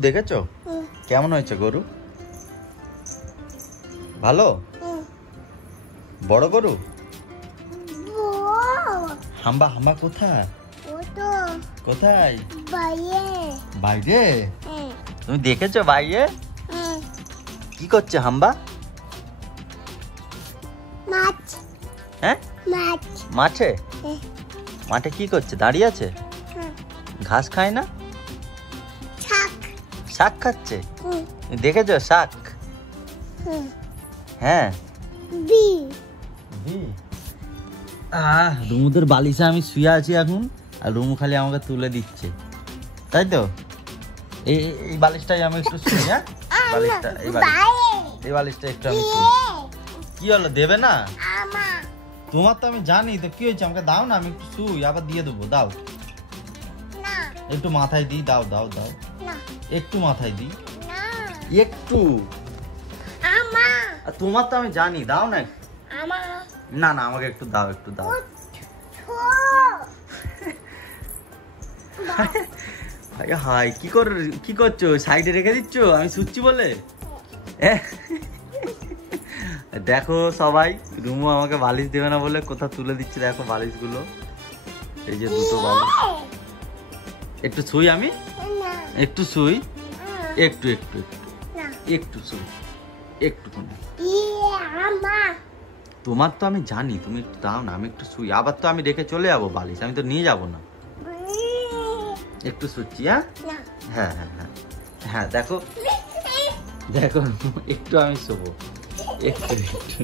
দেখেছো কেমন হয়েছে গরু? ভালো? বড় গরু? হাম্বা হাম্বা কোথায়? কোথায়? বাইরে? তুমি দেখেছো বাইরে কি করছে হাম্বা? হ্যাঁ মাঠে মাঠে কি করছে? দাঁড়িয়ে আছে? ঘাস খায় না? শাক খাচ্ছে? দেখেছো শাক? হ্যাঁ রুমুদের বালিশে আমি শুয়ে আছি এখন, আর রুমু খালি আমাকে তুলে দিচ্ছে, তাই তো? এই বালিশটাই আমি একটু শুই। হ্যাঁ বালিশটা এই বালিশটা একটু আমি শুই। কি হলো, দেবে না? তোমার তো আমি জানি তো, কি হয়েছে আমাকে দাও না, আমি একটু শুই, আবার দিয়ে দেবো। দাও একটু মাথায় দিই, দাও দাও দাও একটু মাথায় দিই একটু। তোমার তো আমি জানি, দাও না। না না আমাকে একটু দাও, একটু দাও। হাই কি করছো? সাইডে রেখে দিচ্ছ আমি শুচ্ছি বলে? দেখো সবাই, রুমু আমাকে বালিশ দেবে না বলে কোথা তুলে দিচ্ছে। দেখো বালিশ গুলো, এই যে দুটো বালিশ। একটু শুই আমি, একটু শুই, একটু একটু একটু শুই, একটুখানি। তোমার তো আমি জানি, তুমি একটু দাও না, আমি একটু শুই। আবার তো আমি রেখে চলে যাবো বালিশ, আমি তো নিয়ে যাবো না। একটু শুচ্ছি। হ্যাঁ হ্যাঁ হ্যাঁ হ্যাঁ দেখো দেখো একটু আমি শোবো, একটু একটু।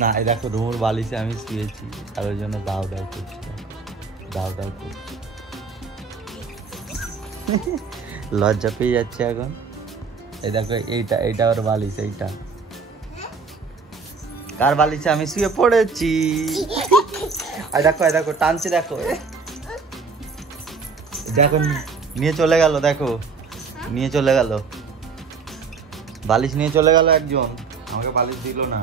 না এই দেখো রুমুর বালিশে আমি শুয়েছি, আর ওই জন্য দাও দাও করছি, দাও দাও করছি। লজ্জা পেয়ে যাচ্ছে এখন। এই দেখো এইটা ওর বালিশ, এইটা কার বালিশে আমি শুয়ে পড়েছি। দেখো টানছে, দেখো দেখো নিয়ে চলে গেল, দেখো নিয়ে চলে গেল বালিশ, নিয়ে চলে গেল একজন, আমাকে বালিশ দিল না।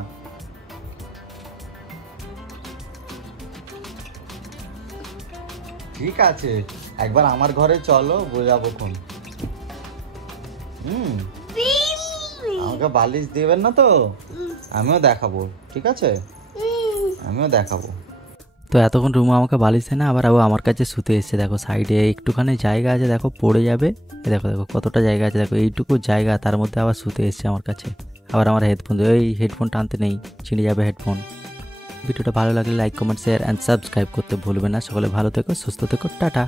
ঠিক আছে একবার আমার ঘরে চলো, বোঝাবো কোন। আমাকে বালিশ দেবেন না তো, আমিও দেখাবো, ঠিক আছে আমিও দেখাবো। তো এতক্ষণ রুমু আমাকে বালিশ দেয় না, আবার আমার কাছে শুতে এসছে। দেখো সাইডে একটুখানি জায়গা আছে, দেখো পড়ে যাবে। দেখো দেখো কতটা জায়গা আছে, দেখো এইটুকু জায়গা, তার মধ্যে আবার শুতে এসছে আমার কাছে। আবার আমার হেডফোন, এই হেডফোন টানতে নেই, ছিঁড়ে যাবে হেডফোন। ভিডিওটা ভালো লাগলে like comment share and subscribe করতে ভুলবে না। সকলে ভালো থেকো, সুস্থ থেকো, টাটা।